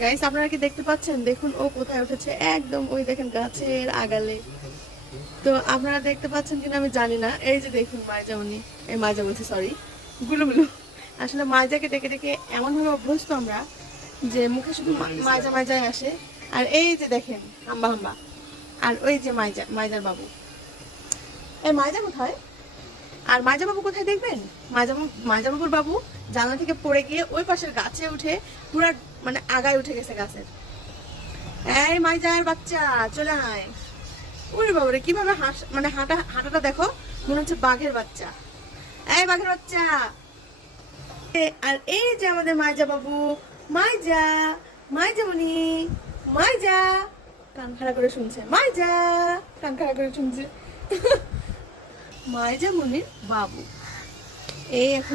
Guys আপনারা কি দেখতে পাচ্ছেন? দেখুন ও কোথায় উঠেছে, একদম ওই দেখেন গাছের আগালে। তো আপনারা দেখতে পাচ্ছেন কিনা আমি জানি না। এই যে দেখুন মাইজা উনি, এই মাইজা বলছি সরি, গুলুগুলু। আসলে মাইজাকে ডেকে ডেকে এমন ভাবে অভ্যস্ত আমরা যে মুখে শুধু মাইজা মাইজাই আসে। আর এই যে দেখেন হাম্বা হাম্বা, আর ওই যে মাইজা, মাইজার বাবু। এই মাইজা কোথায়? আর মাইজা বাবু কোথায় দেখবেন? মাইজা বাবুর বাবু জানলা থেকে পড়ে গিয়ে ওই পাশের গাছে উঠে পুরা মানে আগায় উঠে গেছে গাছের। এই মাইজার বাচ্চা চলে আয়। ওরে বাবারে কিভাবে মানে হাঁটাটা দেখো, মনে হচ্ছে বাঘের বাচ্চা। এই বাঘের বাচ্চা। আর এই যে আমাদের মাইজা বাবু, মাইজা, মাইজা মনি, মাইজা। কান খাড়া করে শুনছে, মাইজা, কান খাড়া করে শুনছে। মাইজা মনির বাবু এই এখন